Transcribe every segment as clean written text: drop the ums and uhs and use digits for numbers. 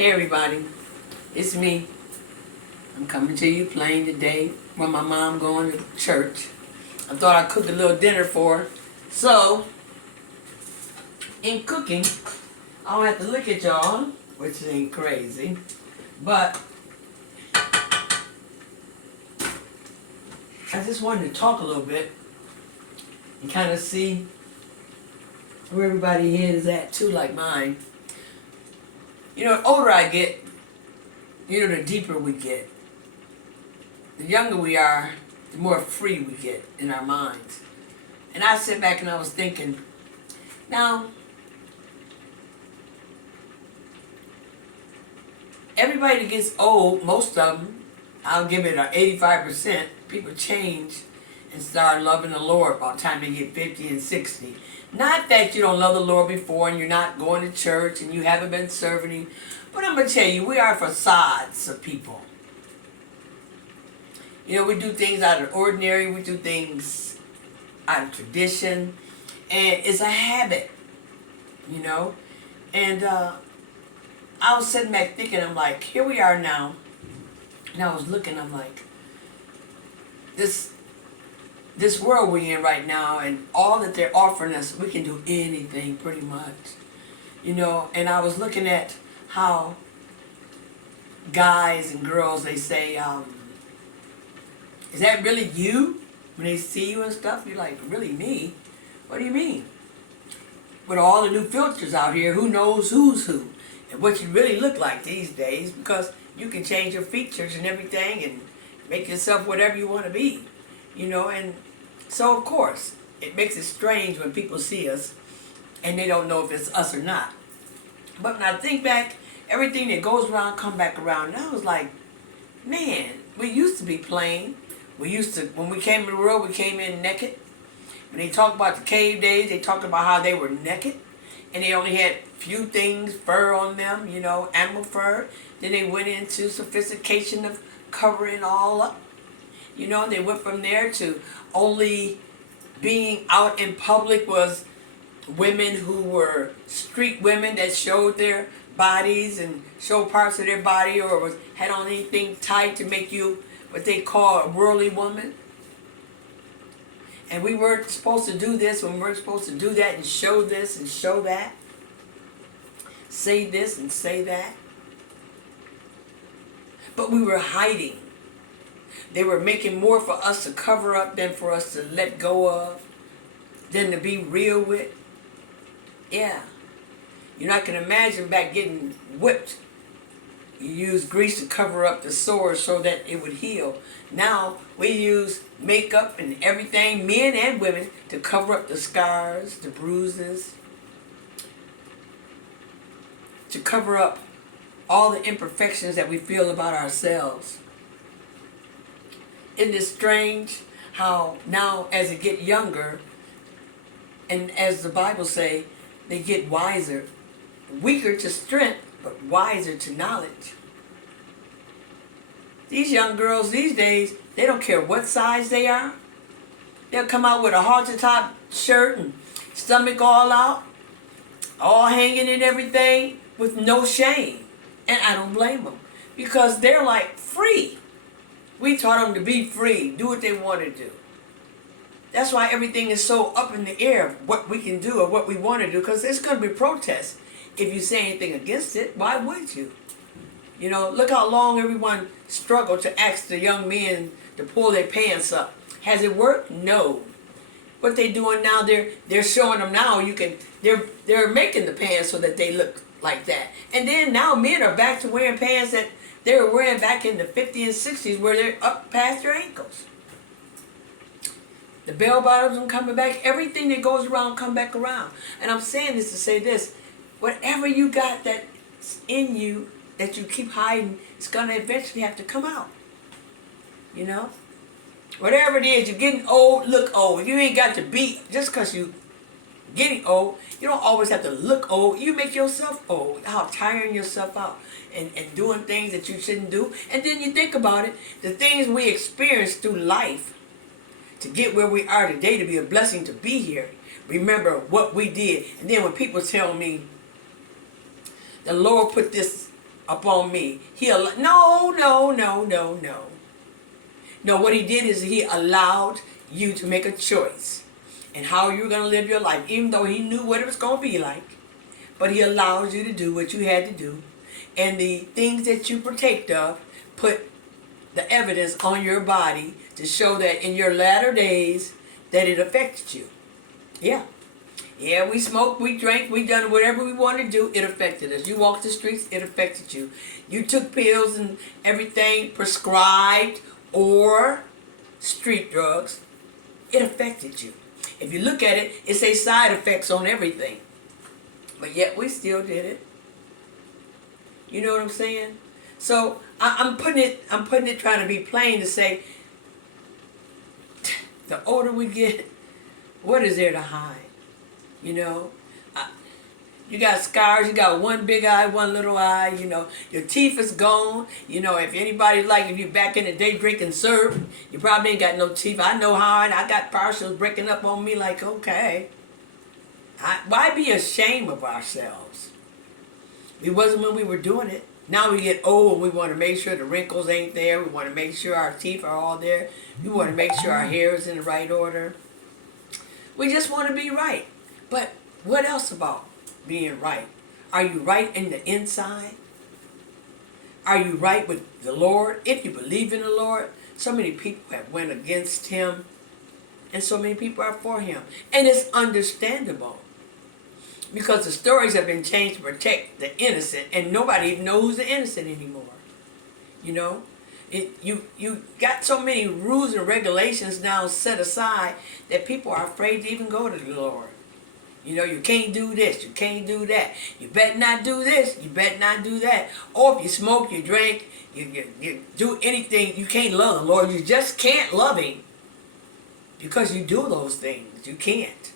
Hey everybody, it's me. I'm coming to you plain today with my mom going to church. I thought I'd cook a little dinner for her. So, in cooking, I don't have to look at y'all, which ain't crazy. But, I just wanted to talk a little bit and kind of see where everybody's head is at too, like mine. You know, the older I get, the deeper we get. The younger we are, the more free we get in our minds. And I sit back and I was thinking, now, everybody that gets old, most of them, I'll give it 85%, people change and start loving the Lord by the time they get 50 and 60. Not that you don't love the Lord before and you're not going to church and you haven't been serving Him, but I'm going to tell you, we are facades of people. You know, we do things out of the ordinary, we do things out of tradition, and it's a habit, you know. And I was sitting back thinking, I'm like, here we are now, and I was looking, I'm like, this world we're in right now and all that they're offering us, we can do anything pretty much, you know. And I was looking at how guys and girls, they say, is that really you? When they see you and stuff, you're like, really me? What do you mean? With all the new filters out here, who knows who's who and what you really look like these days, because you can change your features and everything and make yourself whatever you want to be, you know. And so of course it makes it strange when people see us and they don't know if it's us or not. But when I think back, everything that goes around come back around, and I was like, man, we used to be plain. We used to, when we came in the world, we came in naked. When they talk about the cave days, they talk about how they were naked and they only had few things, fur on them, you know, animal fur. Then they went into sophistication of covering all up. You know, they went from there to only being out in public was women who were street women that showed their bodies and showed parts of their body, or had on anything tight to make you what they call a worldly woman. And we weren't supposed to do this, when we weren't supposed to do that, and show this and show that, say this and say that. But we were hiding. They were making more for us to cover up than for us to let go of, than to be real with. Yeah. You're not going to imagine back getting whipped. You use grease to cover up the sores so that it would heal. Now we use makeup and everything, men and women, to cover up the scars, the bruises, to cover up all the imperfections that we feel about ourselves. Isn't it strange how now as they get younger, and as the Bible say, they get wiser, weaker to strength, but wiser to knowledge. These young girls these days, they don't care what size they are. They'll come out with a halter-top shirt and stomach all out, all hanging and everything, with no shame. And I don't blame them, because they're like free. We taught them to be free, do what they want to do. That's why everything is so up in the air, what we can do or what we want to do, because there's going to be protests. If you say anything against it, why would you? You know, look how long everyone struggled to ask the young men to pull their pants up. Has it worked? No. What they doing now, they're showing them now. They're making the pants so that they look like that. And then now men are back to wearing pants that they were wearing back in the 50s and 60s, where they're up past their ankles. The bell bottoms are coming back. Everything that goes around come back around. And I'm saying this to say this. Whatever you got that's in you that you keep hiding, it's going to eventually have to come out. You know? Whatever it is, you're getting old, look old. You ain't got to be, just because you getting old, you don't always have to look old. You make yourself old, how tiring yourself out and doing things that you shouldn't do. And then you think about it, the things we experience through life to get where we are today, to be a blessing to be here. Remember what we did. And then when people tell me, the Lord put this upon me. No. No, what he did is he allowed you to make a choice and how you're going to live your life, even though he knew what it was going to be like. But he allows you to do what you had to do. And the things that you partake of put the evidence on your body to show that in your latter days that it affected you. Yeah. Yeah, we smoked, we drank, we done whatever we wanted to do, it affected us. You walked the streets, it affected you. You took pills and everything prescribed or street drugs, it affected you. If you look at it, it says side effects on everything. But yet we still did it. You know what I'm saying? So I'm putting it trying to be plain to say, the older we get, what is there to hide? You know, you got scars, you got one big eye, one little eye, you know, your teeth is gone. You know, if anybody if you back in the day drinking syrup, you probably ain't got no teeth. I know how, and I got partials breaking up on me like, okay. Why be ashamed of ourselves? We wasn't when we were doing it. Now we get old and we want to make sure the wrinkles ain't there. We want to make sure our teeth are all there. We want to make sure our hair is in the right order. We just want to be right. But what else about being right? Are you right in the inside? Are you right with the Lord? If you believe in the Lord, so many people have went against him, and so many people are for him. And it's understandable, because the stories have been changed to protect the innocent, and nobody even knows who's the innocent anymore. You know? You got so many rules and regulations now set aside that people are afraid to even go to the Lord. You know, you can't do this, you can't do that. You better not do this, you better not do that. Or if you smoke, you drink, you do anything, you can't love the Lord. You just can't love him because you do those things. You can't.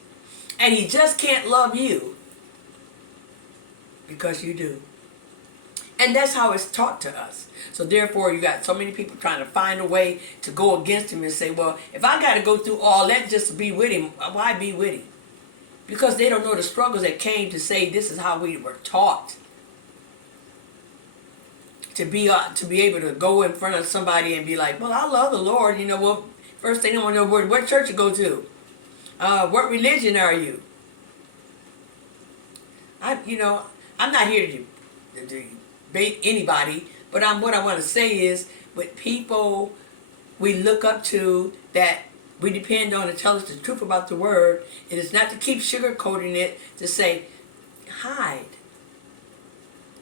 And he just can't love you because you do. And that's how it's taught to us. So therefore, you got so many people trying to find a way to go against him and say, well, if I got to go through all that just to be with him, why be with him? Because they don't know the struggles that came to say this is how we were taught. To be able to go in front of somebody and be like, well, I love the Lord. You know, well, first thing I want to know, what church you go to? What religion are you? I'm not here to debate anybody, but what I want to say is, with people we look up to that we depend on to tell us the truth about the word, it is not to keep sugarcoating it, to say, hide.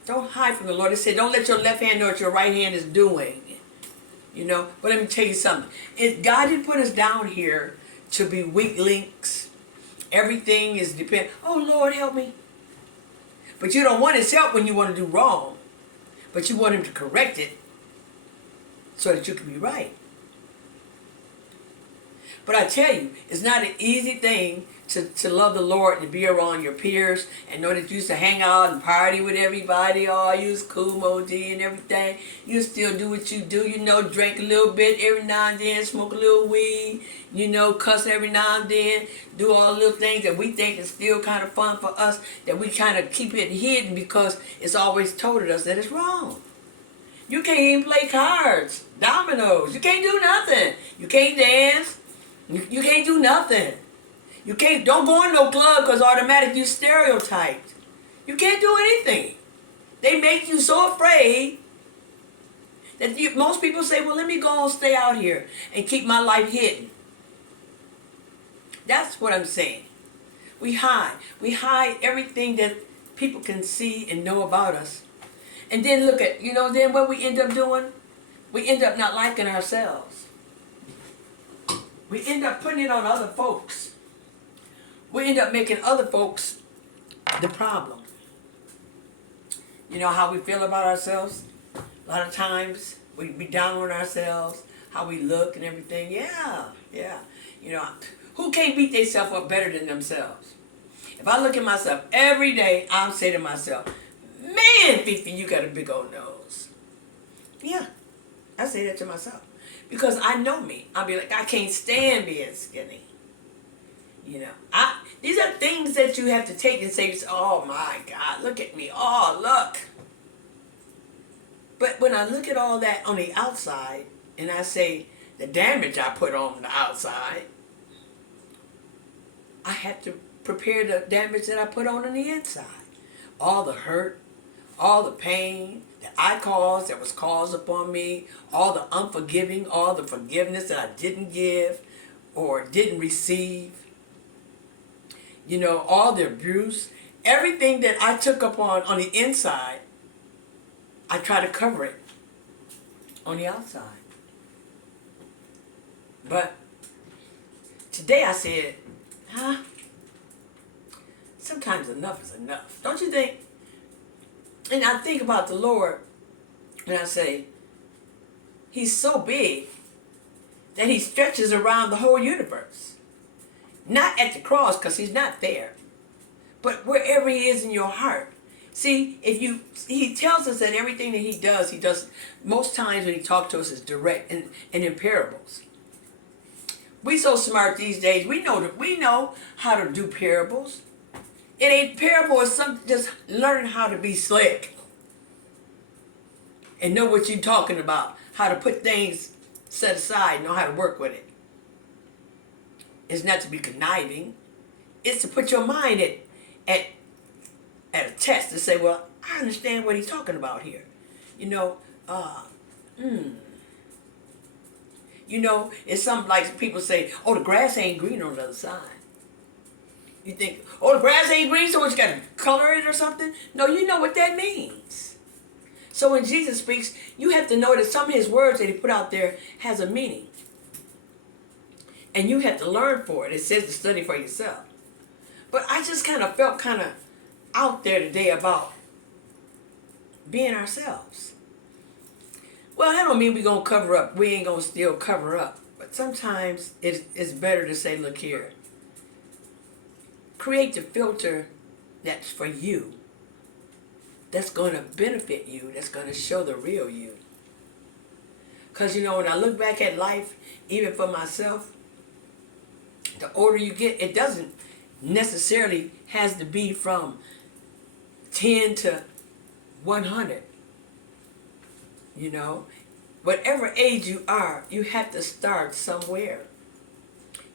Don't hide from the Lord. It said, don't let your left hand know what your right hand is doing. You know, but let me tell you something. God didn't put us down here to be weak links. Everything is depend. Oh, Lord, help me. But you don't want his help when you want to do wrong. But you want him to correct it so that you can be right. But I tell you, it's not an easy thing to love the Lord and to be around your peers and know that you used to hang out and party with everybody. Oh, you was cool, Modi and everything. You still do what you do, you know, drink a little bit every now and then, smoke a little weed, you know, cuss every now and then, do all the little things that we think is still kind of fun for us, that we kind of keep it hidden because it's always told us that it's wrong. You can't even play cards, dominoes. You can't do nothing. You can't dance. You can't do nothing. You can't, don't go in no club because automatically you stereotyped. You can't do anything. They make you so afraid that most people say, well, let me go and stay out here and keep my life hidden. That's what I'm saying. We hide. We hide everything that people can see and know about us. And then look at, then what we end up doing? We end up not liking ourselves. We end up putting it on other folks. We end up making other folks the problem. You know how we feel about ourselves? A lot of times we be down on ourselves, how we look and everything. Yeah. Who can't beat themselves up better than themselves? If I look at myself every day, I'll say to myself, man, Fifi, you got a big old nose. Yeah, I say that to myself. Because I know me. I'll be like, I can't stand being skinny. These are things that you have to take and say, oh my God, look at me. Oh, look. But when I look at all that on the outside, and I say the damage I put on the outside, I have to prepare the damage that I put on the inside. All the hurt, all the pain that I caused, that was caused upon me, all the unforgiving, all the forgiveness that I didn't give or didn't receive, all the abuse, everything that I took upon on the inside, I try to cover it on the outside. But today I said, sometimes enough is enough. Don't you think? And I think about the Lord, and I say, He's so big that He stretches around the whole universe. Not at the cross, because He's not there, but wherever He is in your heart. See, He tells us that everything that He does, most times when He talks to us is direct and in parables. We so smart these days, we know how to do parables. It ain't parable, it's something, just learn how to be slick. And know what you're talking about. How to put things set aside, know how to work with it. It's not to be conniving. It's to put your mind at a test to say, well, I understand what he's talking about here. It's something like people say, oh, the grass ain't green on the other side. You think, oh, the grass ain't green, so you got to color it or something? No, you know what that means. So when Jesus speaks, you have to know that some of His words that He put out there has a meaning. And you have to learn for it. It says to study for yourself. But I just kind of felt kind of out there today about being ourselves. Well, that don't mean we're going to cover up. We ain't going to still cover up. But sometimes it's better to say, look here. Create the filter that's for you. That's going to benefit you. That's going to show the real you. Because, when I look back at life, even for myself, the older you get, it doesn't necessarily has to be from 10 to 100. Whatever age you are, you have to start somewhere.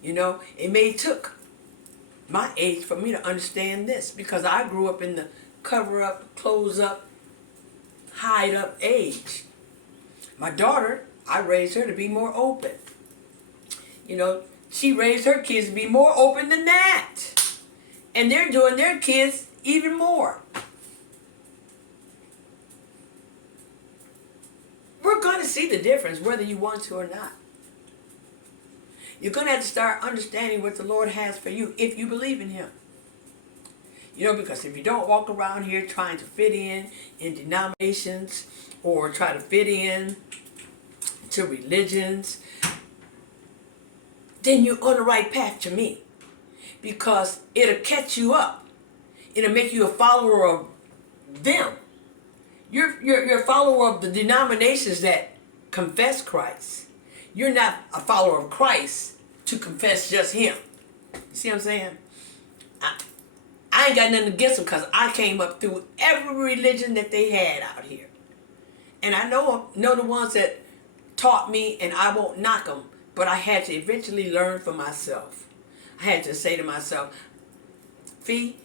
It may took my age for me to understand this, because I grew up in the cover up, close up, hide up age. My daughter, I raised her to be more open. She raised her kids to be more open than that. And they're doing their kids even more. We're going to see the difference whether you want to or not. You're going to have to start understanding what the Lord has for you if you believe in Him. Because if you don't walk around here trying to fit in denominations or try to fit in to religions, then you're on the right path to me. Because it'll catch you up. It'll make you a follower of them. You're a follower of the denominations that confess Christ. You're not a follower of Christ to confess just Him. You see what I'm saying? I ain't got nothing against them, because I came up through every religion that they had out here. And I know the ones that taught me, and I won't knock them. But I had to eventually learn for myself. I had to say to myself, Fee,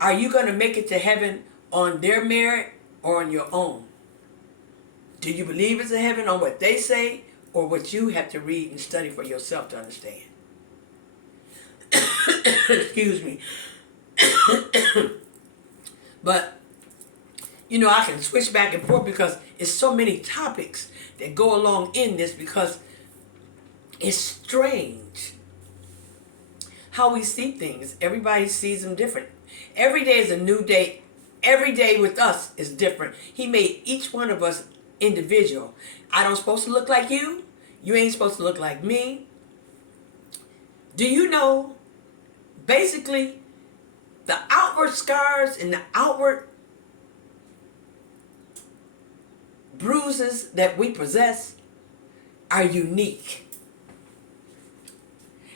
are you going to make it to heaven on their merit or on your own? Do you believe it's a heaven on what they say, or what you have to read and study for yourself to understand? Excuse me. But, I can switch back and forth because it's so many topics that go along in this, because it's strange how we see things. Everybody sees them different. Every day is a new day. Every day with us is different. He made each one of us individual. I don't supposed to look like you. You ain't supposed to look like me. Do you know, basically, the outward scars and the outward bruises that we possess are unique.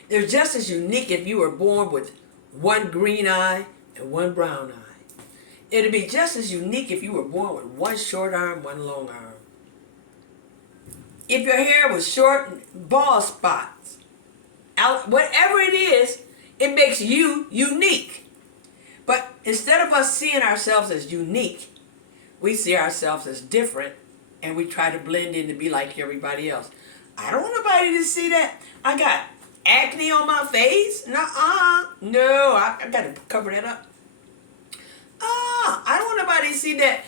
They're just as unique if you were born with one green eye and one brown eye. It'd be just as unique if you were born with one short arm, one long arm. If your hair was short, bald spots, whatever it is, it makes you unique. But instead of us seeing ourselves as unique, we see ourselves as different, and we try to blend in to be like everybody else. I don't want nobody to see that I got acne on my face. Nuh-uh. No, I got to cover that up. I don't want nobody to see that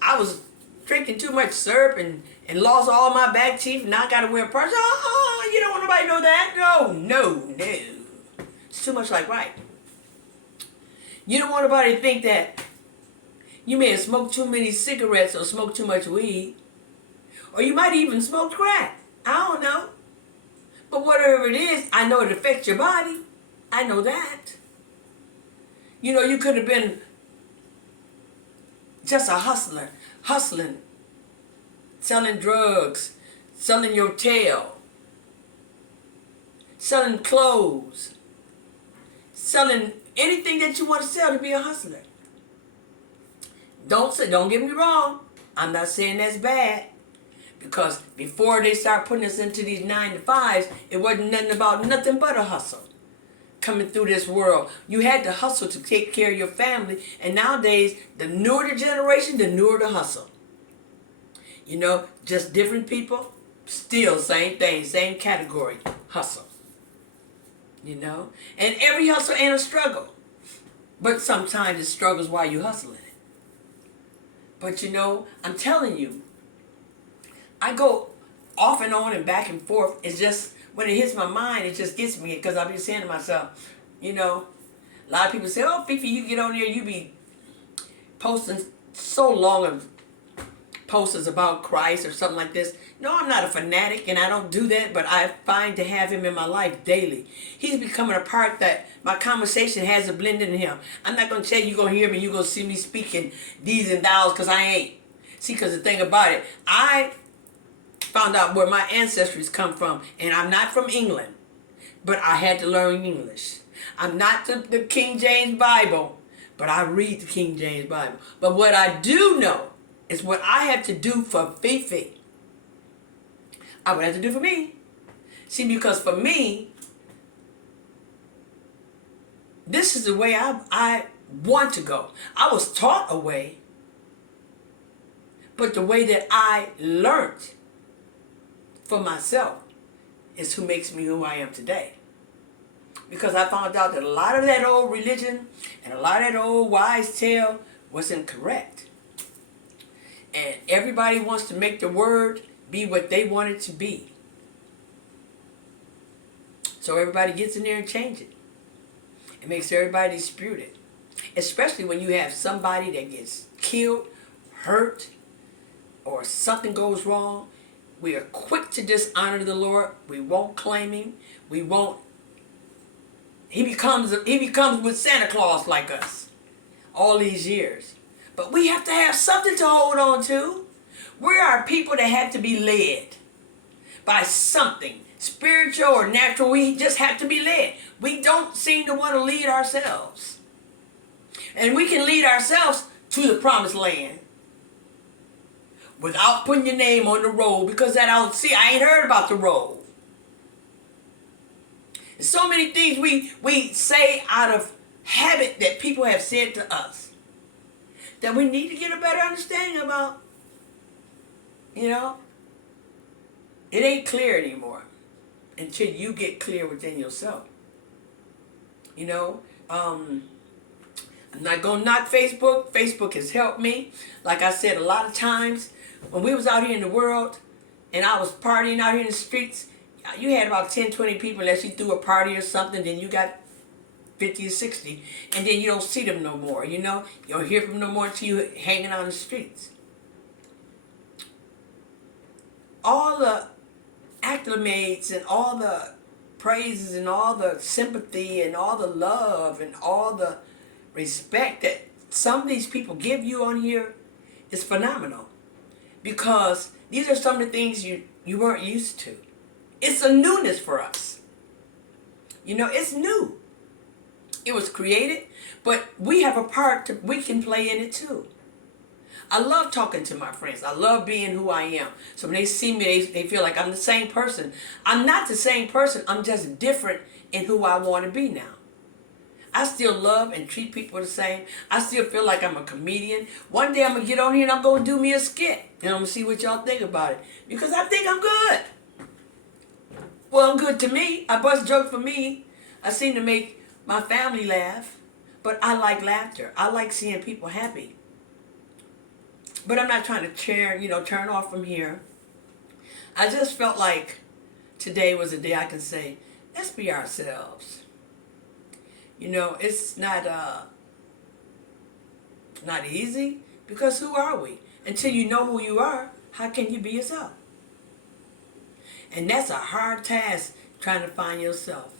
I was drinking too much syrup and lost all my back teeth, and now I got to wear a purse. You don't want nobody to know that. No. It's too much like right. You don't want nobody to think that you may have smoked too many cigarettes or smoked too much weed. Or you might even smoke crack. I don't know. But whatever it is, I know it affects your body. I know that. You know, you could have been just a hustler, hustling, selling drugs, selling your tail, selling clothes, selling anything that you want to sell to be a hustler. Don't get me wrong. I'm not saying that's bad. Because before they start putting us into these 9-to-5s, it wasn't nothing but a hustle. Coming through this world, you had to hustle to take care of your family. And nowadays, the newer the generation, the newer the hustle. You know, just different people, still same thing, same category, hustle. You know, and every hustle ain't a struggle. But sometimes it struggles while you hustling. But you know, I'm telling you, I go off and on and back and forth. It's just, when it hits my mind, it just gets me. Because I'll be saying to myself, you know, a lot of people say, oh, Fifi, you get on there, you be posting so long of posters about Christ or something like this. No, I'm not a fanatic, and I don't do that, but I find to have him in my life daily. He's becoming a part that my conversation has a blend in him. I'm not going to tell you, you're going to hear me, you're going to see me speaking these and thous, because I ain't. See, because the thing about it, I found out where my ancestries come from, and I'm not from England, but I had to learn English. I'm not the King James Bible, but I read the King James Bible. But what I do know is what I have to do for Fifi, I would have to do for me. See, because for me, this is the way I want to go. I was taught a way, but the way that I learned for myself is who makes me who I am today. Because I found out that a lot of that old religion and a lot of that old wise tale wasn't correct. And everybody wants to make the word be what they want it to be. So everybody gets in there and change it. It makes everybody dispute it. Especially when you have somebody that gets killed, hurt, or something goes wrong. We are quick to dishonor the Lord. We won't claim him. We won't. He becomes with Santa Claus like us all these years. But we have to have something to hold on to. We are people that have to be led by something, spiritual or natural. We just have to be led. We don't seem to want to lead ourselves. And we can lead ourselves to the promised land without putting your name on the roll, because I ain't heard about the roll. There's so many things we say out of habit that people have said to us that we need to get a better understanding about. You know, it ain't clear anymore until you get clear within yourself. You know, I'm not going to knock Facebook. Facebook has helped me. Like I said, a lot of times when we was out here in the world and I was partying out here in the streets, you had about 10, 20 people unless you threw a party or something, then you got 50 or 60, and then you don't see them no more, you know? You don't hear from them no more until you're hanging on the streets. All the acclimates and all the praises and all the sympathy and all the love and all the respect that some of these people give you on here is phenomenal. Because these are some of the things you weren't used to. It's a newness for us. You know, it's new. It was created, but we have a part we can play in it too. I love talking to my friends. I love being who I am. So when they see me, they feel like I'm the same person. I'm not the same person. I'm just different in who I want to be now. I still love and treat people the same. I still feel like I'm a comedian. One day I'm going to get on here and I'm going to do me a skit. And I'm going to see what y'all think about it. Because I think I'm good. Well, I'm good to me. I bust jokes for me. I seem to make my family laugh. But I like laughter. I like seeing people happy. But I'm not trying to turn off from here. I just felt like today was a day I can say, let's be ourselves. It's not easy, because who are we? Until you know who you are, how can you be yourself? And that's a hard task, trying to find yourself.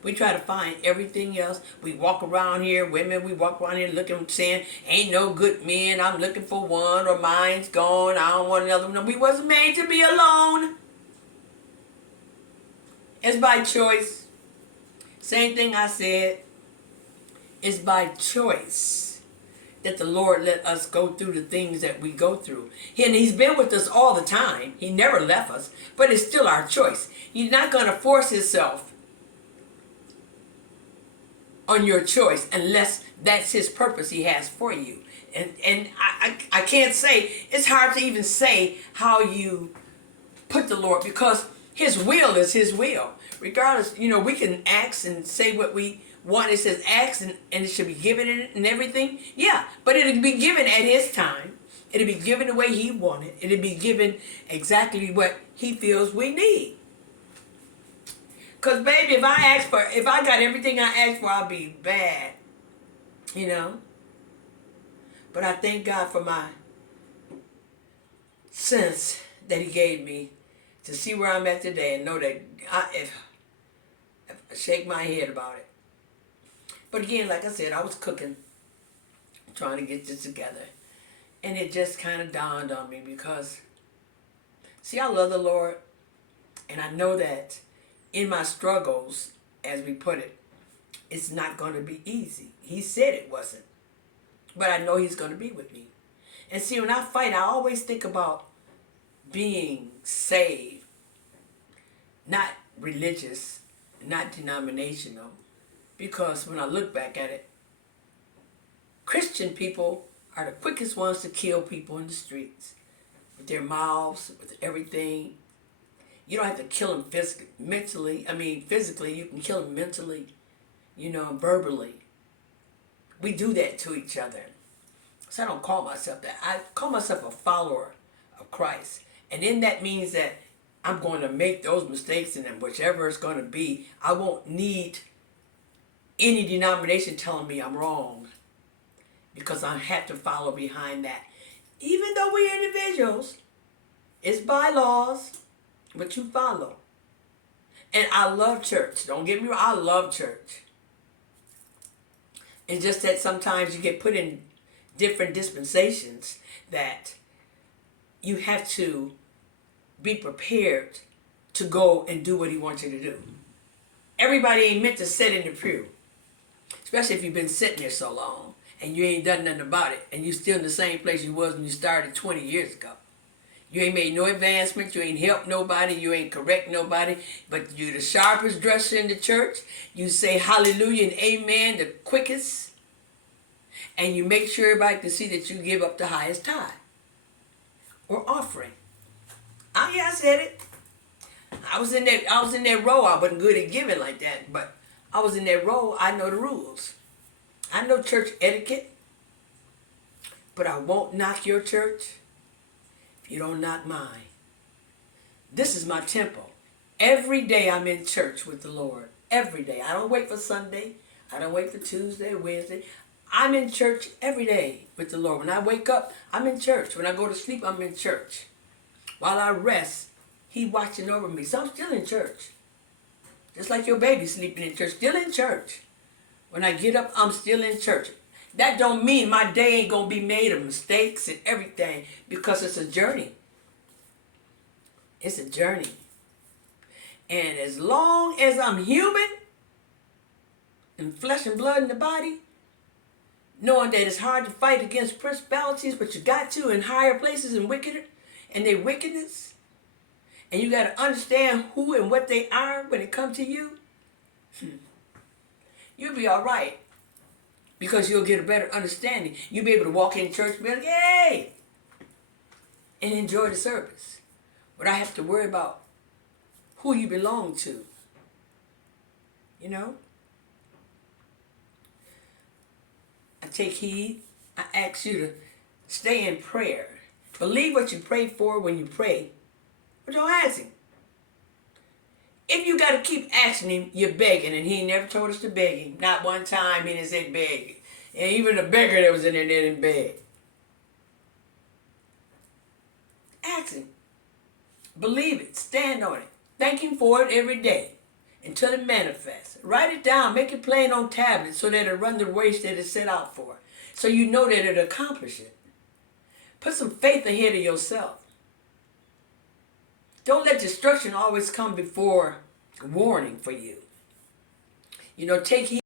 We try to find everything else. We walk around here, women, we walk around here looking, saying, ain't no good men, I'm looking for one, or mine's gone, I don't want another. No, we wasn't made to be alone. It's by choice. Same thing I said. It's by choice that the Lord let us go through the things that we go through. And He's been with us all the time. He never left us. But it's still our choice. He's not going to force Himself on your choice unless that's His purpose He has for you. And I can't say, it's hard to even say how you put the Lord, because His will is His will. Regardless, we can ask and say what we want. It says ask and it should be given and everything. Yeah, but it'll be given at His time. It'll be given the way He wanted. It'll be given exactly what He feels we need. Because, baby, if I got everything I asked for, I'll be bad. But I thank God for my sense that He gave me to see where I'm at today and know that if I shake my head about it. But again, like I said, I was cooking, trying to get this together. And it just kind of dawned on me because, see, I love the Lord. And I know that in my struggles, as we put it, it's not going to be easy. He said it wasn't. But I know He's going to be with me. And see, when I fight, I always think about being saved. Not religious, not denominational. Because when I look back at it, Christian people are the quickest ones to kill people in the streets. With their mouths, with everything. You don't have to kill them physically. You can kill them mentally, verbally. We do that to each other. So I don't call myself that. I call myself a follower of Christ. And then that means that I'm going to make those mistakes, and then whichever it's going to be, I won't need any denomination telling me I'm wrong, because I have to follow behind that. Even though we're individuals, it's bylaws, but you follow. And I love church. Don't get me wrong, I love church. It's just that sometimes you get put in different dispensations that you have to be prepared to go and do what He wants you to do. Everybody ain't meant to sit in the pew. Especially if you've been sitting there so long and you ain't done nothing about it, and you still in the same place you was when you started 20 years ago. You ain't made no advancements, you ain't helped nobody, you ain't correct nobody, but you the sharpest dresser in the church. You say hallelujah and amen the quickest, and you make sure everybody can see that you give up the highest tithe or offering. I said it. I was in that row. I wasn't good at giving like that, but I was in that row. I know the rules. I know church etiquette, but I won't knock your church if you don't knock mine. This is my temple. Every day I'm in church with the Lord. Every day. I don't wait for Sunday. I don't wait for Tuesday, Wednesday. I'm in church every day with the Lord. When I wake up, I'm in church. When I go to sleep, I'm in church. While I rest, He's watching over me. So I'm still in church. Just like your baby sleeping in church. Still in church. When I get up, I'm still in church. That don't mean my day ain't going to be made of mistakes and everything, because it's a journey. It's a journey. And as long as I'm human, and flesh and blood in the body, knowing that it's hard to fight against principalities, but you got to in higher places and wickeder, and their wickedness, and you got to understand who and what they are when it comes to you, you'll be all right because you'll get a better understanding. You'll be able to walk in church and be like, "Yay!" and enjoy the service without have to worry about who you belong to. You know? I take heed. I ask you to stay in prayer. Believe what you pray for when you pray. But don't ask him. If you got to keep asking him, you're begging. And he never told us to beg him. Not one time he didn't say beg. And even the beggar that was in there didn't beg. Ask him. Believe it. Stand on it. Thank him for it every day until it manifests. Write it down. Make it plain on tablets so that it'll run the race that it's set out for. So you know that it'll accomplish it. Put some faith ahead of yourself. Don't let destruction always come before warning for you. You know, take heed.